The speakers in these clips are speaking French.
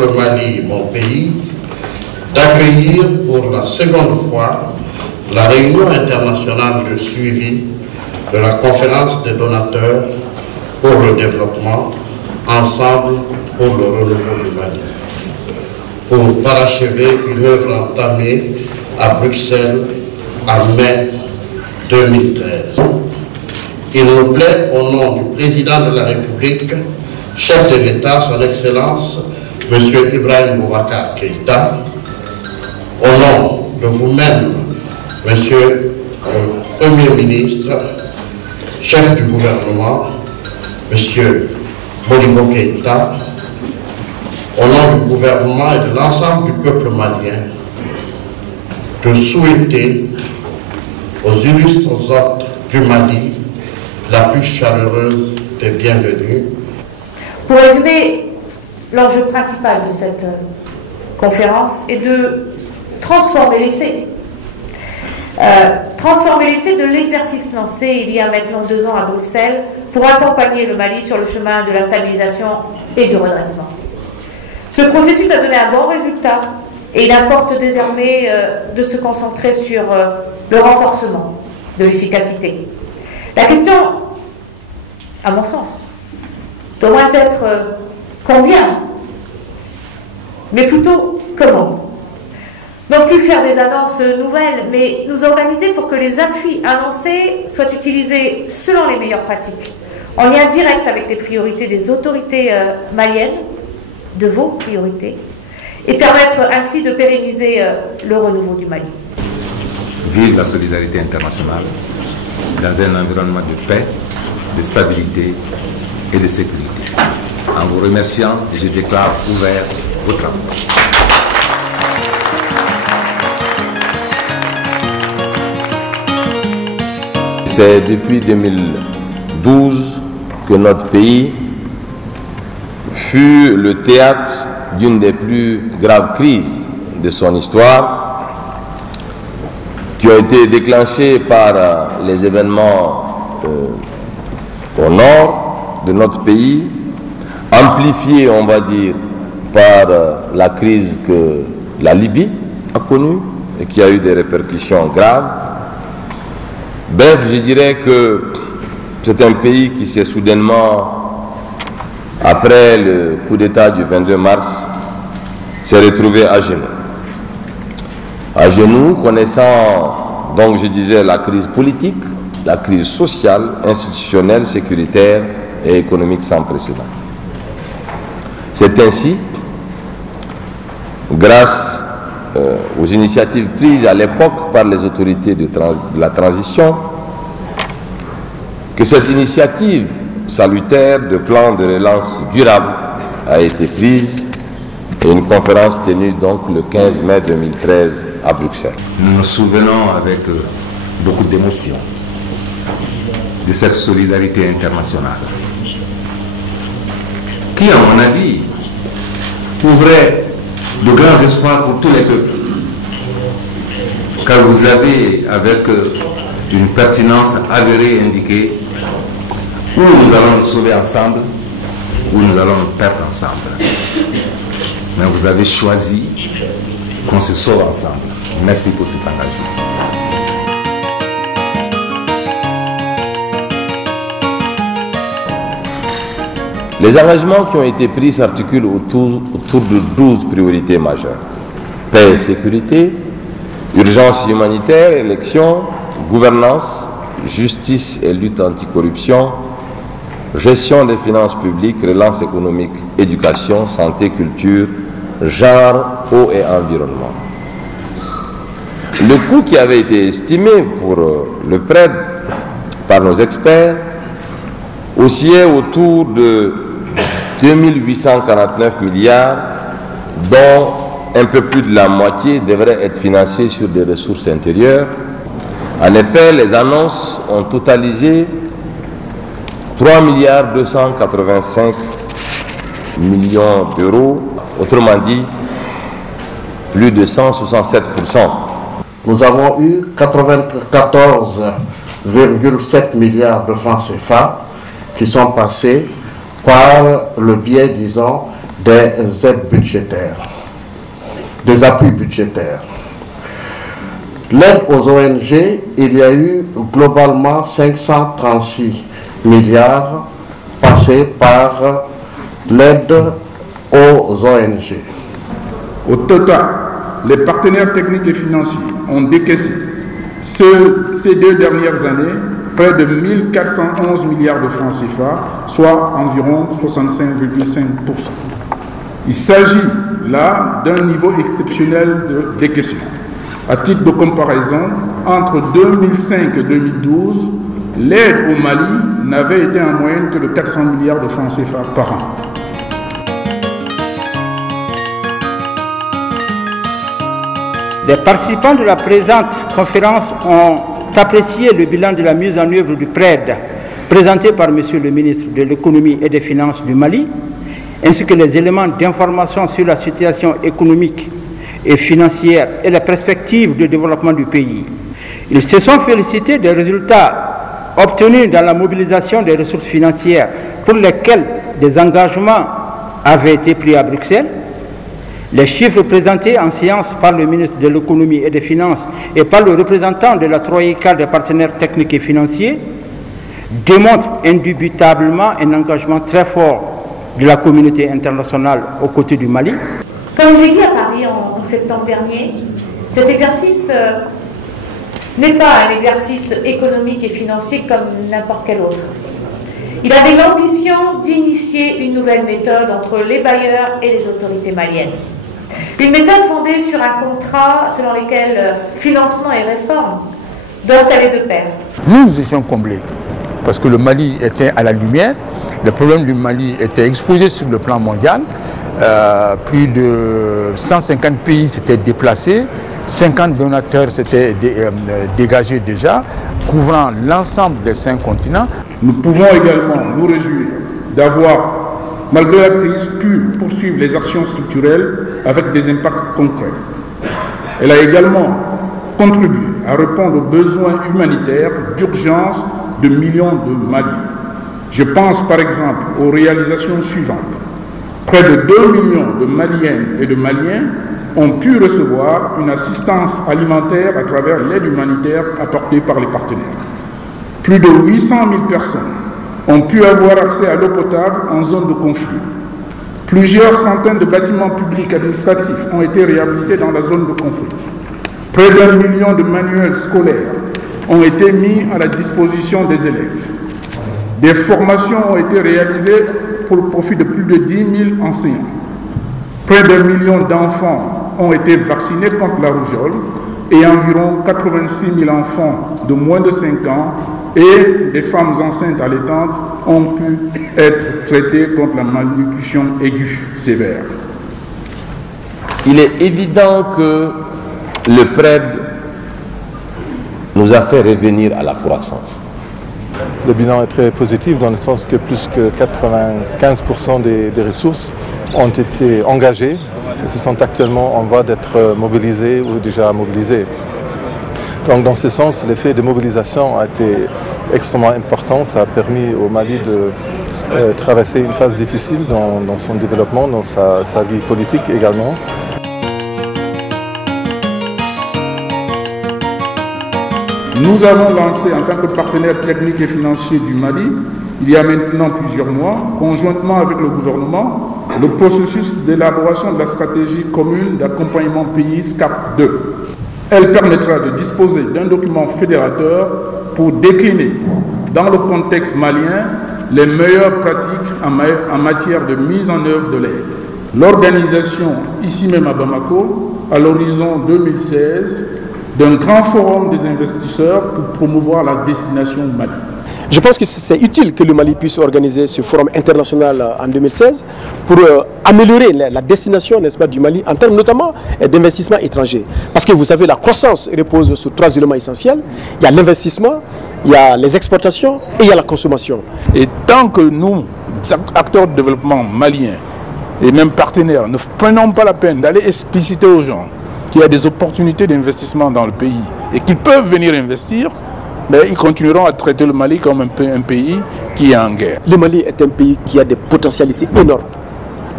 pour le Mali, mon pays, d'accueillir pour la seconde fois la réunion internationale de suivi de la conférence des donateurs pour le développement, ensemble pour le renouveau du Mali, pour parachever une œuvre entamée à Bruxelles en mai 2013. Il me plaît, au nom du président de la République, chef de l'État, son Excellence, M. Ibrahim Boubacar Keïta, au nom de vous-même, Monsieur le Premier ministre, chef du gouvernement, Monsieur Modibo Keïta, au nom du gouvernement et de l'ensemble du peuple malien, de souhaiter aux illustres hôtes du Mali la plus chaleureuse des bienvenues. Pour résumer, l'enjeu principal de cette conférence est de transformer l'essai. Transformer l'essai de l'exercice lancé il y a maintenant 2 ans à Bruxelles pour accompagner le Mali sur le chemin de la stabilisation et du redressement. Ce processus a donné un bon résultat et il importe désormais de se concentrer sur le renforcement de l'efficacité. La question, à mon sens, doit moins être combien, mais plutôt comment. Non plus faire des annonces nouvelles, mais nous organiser pour que les appuis annoncés soient utilisés selon les meilleures pratiques, en lien direct avec les priorités des autorités maliennes, de vos priorités, et permettre ainsi de pérenniser le renouveau du Mali. Vive la solidarité internationale dans un environnement de paix, de stabilité et de sécurité. En vous remerciant, je déclare ouvert vos travaux. C'est depuis 2012 que notre pays fut le théâtre d'une des plus graves crises de son histoire, qui ont été déclenchées par les événements au nord de notre pays, amplifiés, on va dire, par la crise que la Libye a connue et qui a eu des répercussions graves. Bref, je dirais que c'est un pays qui s'est soudainement, après le coup d'État du 22 mars, s'est retrouvé à genoux. À genoux, connaissant, donc je disais, la crise politique, la crise sociale, institutionnelle, sécuritaire et économique sans précédent. C'est ainsi, grâce aux initiatives prises à l'époque par les autorités de la transition, que cette initiative salutaire de plan de relance durable a été prise et une conférence tenue donc le 15 mai 2013 à Bruxelles. Nous nous souvenons avec beaucoup d'émotion de cette solidarité internationale qui, à mon avis, ouvrait de grands espoirs pour tous les peuples. Car vous avez, avec une pertinence avérée, indiqué où nous allons nous sauver ensemble, où nous allons nous perdre ensemble. Mais vous avez choisi qu'on se sauve ensemble. Merci pour cet engagement. Les engagements qui ont été pris s'articulent autour de 12 priorités majeures. Paix et sécurité, urgence humanitaire, élections, gouvernance, justice et lutte anticorruption, gestion des finances publiques, relance économique, éducation, santé, culture, genre, eau et environnement. Le coût qui avait été estimé pour le PRED par nos experts oscillait autour de 2849 milliards, dont un peu plus de la moitié devrait être financée sur des ressources intérieures. En effet, les annonces ont totalisé 3 milliards 285 millions d'euros, autrement dit, plus de 167%. Nous avons eu 94,7 milliards de francs CFA qui sont passés par le biais, disons, des aides budgétaires, des appuis budgétaires. L'aide aux ONG, il y a eu globalement 536 milliards passés par l'aide aux ONG. Au total, les partenaires techniques et financiers ont décaissé ces 2 dernières années près de 1411 milliards de francs CFA, soit environ 65,5%. Il s'agit là d'un niveau exceptionnel de décaissement. À titre de comparaison, entre 2005 et 2012, l'aide au Mali n'avait été en moyenne que de 400 milliards de francs CFA par an. Les participants de la présente conférence ont apprécié le bilan de la mise en œuvre du PRED présenté par M. le ministre de l'Économie et des Finances du Mali, ainsi que les éléments d'information sur la situation économique et financière et les perspectives de développement du pays. Ils se sont félicités des résultats obtenus dans la mobilisation des ressources financières pour lesquelles des engagements avaient été pris à Bruxelles. Les chiffres présentés en séance par le ministre de l'Économie et des Finances et par le représentant de la Troïka des partenaires techniques et financiers démontrent indubitablement un engagement très fort de la communauté internationale aux côtés du Mali. Comme je l'ai dit à Paris en septembre dernier, cet exercice n'est pas un exercice économique et financier comme n'importe quel autre. Il avait l'ambition d'initier une nouvelle méthode entre les bailleurs et les autorités maliennes. Une méthode fondée sur un contrat selon lequel financement et réforme doivent aller de pair. Nous étions comblés parce que le Mali était à la lumière, le problème du Mali était exposé sur le plan mondial. Plus de 150 pays s'étaient déplacés, 50 donateurs s'étaient dégagés déjà, couvrant l'ensemble des 5 continents. Nous pouvons également nous réjouir d'avoir, malgré la crise, pu poursuivre les actions structurelles avec des impacts concrets. Elle a également contribué à répondre aux besoins humanitaires d'urgence de millions de Maliens. Je pense par exemple aux réalisations suivantes. Près de 2 millions de Maliennes et de Maliens ont pu recevoir une assistance alimentaire à travers l'aide humanitaire apportée par les partenaires. Plus de 800 000 personnes ont pu avoir accès à l'eau potable en zone de conflit. Plusieurs centaines de bâtiments publics administratifs ont été réhabilités dans la zone de conflit. Près d'1 million de manuels scolaires ont été mis à la disposition des élèves. Des formations ont été réalisées pour le profit de plus de 10 000 enseignants. Près d'1 million d'enfants ont été vaccinés contre la rougeole et environ 86 000 enfants de moins de 5 ans et des femmes enceintes allaitantes ont pu être traitées contre la malnutrition aiguë sévère. Il est évident que le PRED nous a fait revenir à la croissance. Le bilan est très positif dans le sens que plus que 95% des ressources ont été engagées et se sont actuellement en voie d'être mobilisées ou déjà mobilisées. Donc dans ce sens, l'effet de mobilisation a été extrêmement important. Ça a permis au Mali de traverser une phase difficile dans son développement, dans sa vie politique également. Nous avons lancé en tant que partenaire technique et financier du Mali, il y a maintenant plusieurs mois, conjointement avec le gouvernement, le processus d'élaboration de la stratégie commune d'accompagnement pays SCAP 2. Elle permettra de disposer d'un document fédérateur pour décliner dans le contexte malien les meilleures pratiques en matière de mise en œuvre de l'aide. L'organisation, ici même à Bamako, à l'horizon 2016, d'un grand forum des investisseurs pour promouvoir la destination Mali. Je pense que c'est utile que le Mali puisse organiser ce forum international en 2016 pour améliorer la destination, n'est-ce pas, du Mali en termes notamment d'investissement étranger. Parce que vous savez, la croissance repose sur 3 éléments essentiels. Il y a l'investissement, il y a les exportations et il y a la consommation. Et tant que nous, acteurs de développement maliens et même partenaires, ne prenons pas la peine d'aller expliciter aux gens qu'il y a des opportunités d'investissement dans le pays et qu'ils peuvent venir investir, mais ils continueront à traiter le Mali comme un pays qui est en guerre. Le Mali est un pays qui a des potentialités énormes.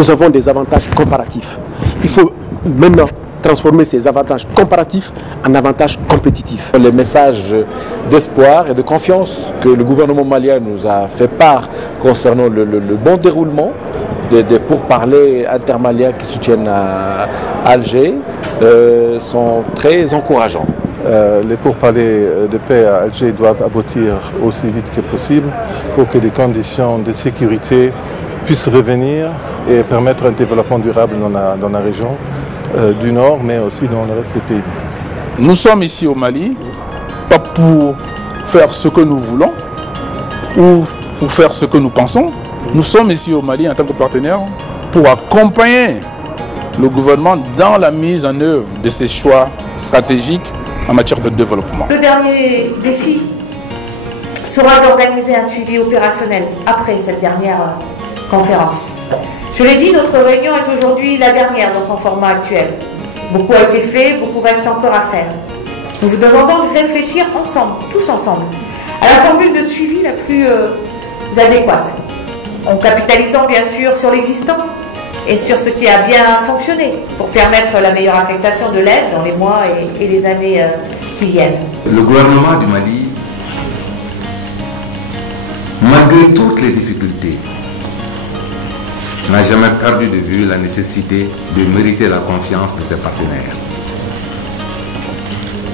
nous avons des avantages comparatifs. Il faut maintenant transformer ces avantages comparatifs en avantages compétitifs. Les messages d'espoir et de confiance que le gouvernement malien nous a fait part concernant le bon déroulement des pourparlers intermaliens qui soutiennent à Alger sont très encourageants. Les pourparlers de paix à Alger doivent aboutir aussi vite que possible pour que des conditions de sécurité puissent revenir et permettre un développement durable dans la région du Nord, mais aussi dans le reste du pays. Nous sommes ici au Mali, pas pour faire ce que nous voulons ou pour faire ce que nous pensons. Nous sommes ici au Mali en tant que partenaire pour accompagner le gouvernement dans la mise en œuvre de ses choix stratégiques en matière de développement. Le dernier défi sera d'organiser un suivi opérationnel après cette dernière conférence. Je l'ai dit, notre réunion est aujourd'hui la dernière dans son format actuel. Beaucoup a été fait, beaucoup reste encore à faire. Nous devons donc réfléchir ensemble, tous ensemble, à la formule de suivi la plus adéquate, en capitalisant bien sûr sur l'existant et sur ce qui a bien fonctionné pour permettre la meilleure affectation de l'aide dans les mois et les années qui viennent. Le gouvernement du Mali, malgré toutes les difficultés, n'a jamais perdu de vue la nécessité de mériter la confiance de ses partenaires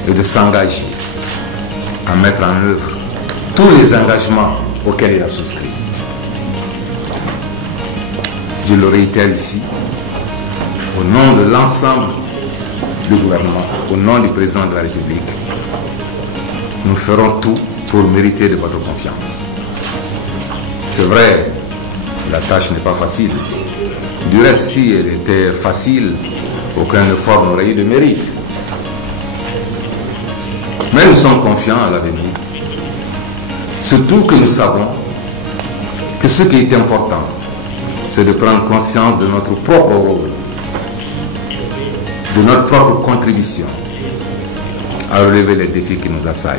et de s'engager à mettre en œuvre tous les engagements auxquels il a souscrit. Je le réitère ici, au nom de l'ensemble du gouvernement, au nom du président de la République, nous ferons tout pour mériter de votre confiance. C'est vrai, la tâche n'est pas facile. Du reste, si elle était facile, aucun effort n'aurait eu de mérite. Mais nous sommes confiants à l'avenir. Surtout que nous savons que ce qui est important, c'est de prendre conscience de notre propre rôle, de notre propre contribution à relever les défis qui nous assaillent.